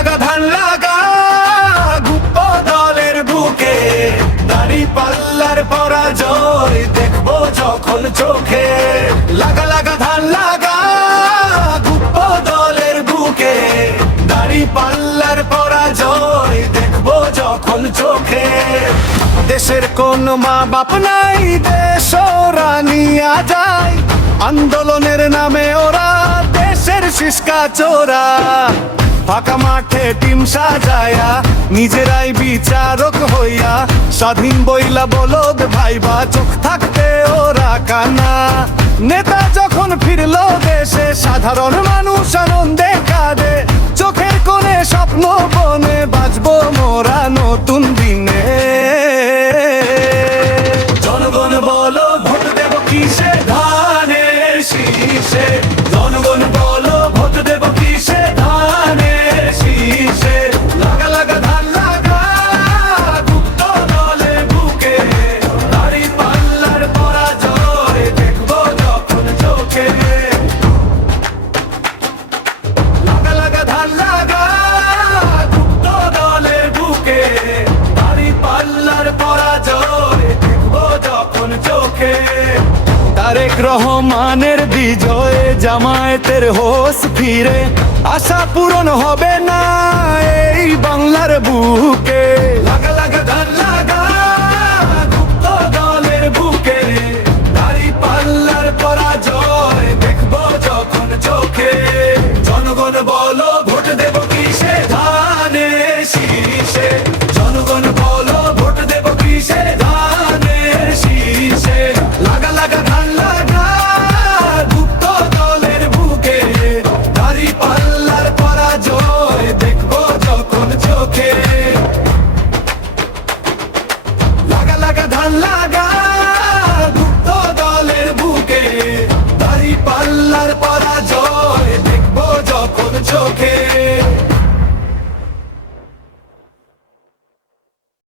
লাগা ধান লাগা গুপ্ত দলের বুকে, দাড়ি পাল্লার পরাজয় দেখবো যখন চোখে। লাগা লাগা ধান লাগা গুপ্ত দলের বুকে, দাড়ি পাল্লার পরাজয় দেখবো যখন চোখে। দেশের কোন মা বাপ নাই, দেশ ওরা নিয়া যায়, আন্দোলনের নামে ওরা দেশের শিষ্কা চোরা। ফাঁকা মাঠে টিম সাজায়া নিজেরাই বিচারক হইয়া, স্বাধীন বইলা বলদ ভাইবা চোখ থাকতে ওরা কানা। নেতা যখন ফিরলো দেশে সাধারণ মানুষ আনন্দে কাঁদে, চোখের কোণে স্বপ্ন বনে বাঁচবো মোরা নতুন দিনে। জনগণ বলো ভোট দেব কিসে, ধানের শীষে। জনগণ বলো ভোট দেব কিসে, ধানের শীষে। লাগা লাগা ধান লাগা গুপ্ত দলের বুকে, দাড়ি পাল্লার পরাজয় দেখবো যখন চোখে। লাগা লাগা ধান লাগা গুপ্ত দলের বুকে, দাড়ি পাল্লার পরাজয় দেখবো যখন চোখে। তারেক রহমানের বিজয়ে জামায়াতের হোশ ফিরে, আশা পূরণ হবে না এই বাংলার বুকে। লাগা লাগা ধান লাগা গুপ্ত দলের বুকে, দাড়ি পাল্লার পরাজয় দেখবো যখন চোখে। জনগণ বলো ভোট দেব কিসে, ধানের শীষে। জনগণ বলো ভোট দেব কিসে, ধানের শীষে। লাগা লাগা ধান লাগা গুপ্ত দলের বুকে, দাড়ি পাল্লার পরাজয় দেখবো যখন চোখে। লাগা লাগা ধান লাগা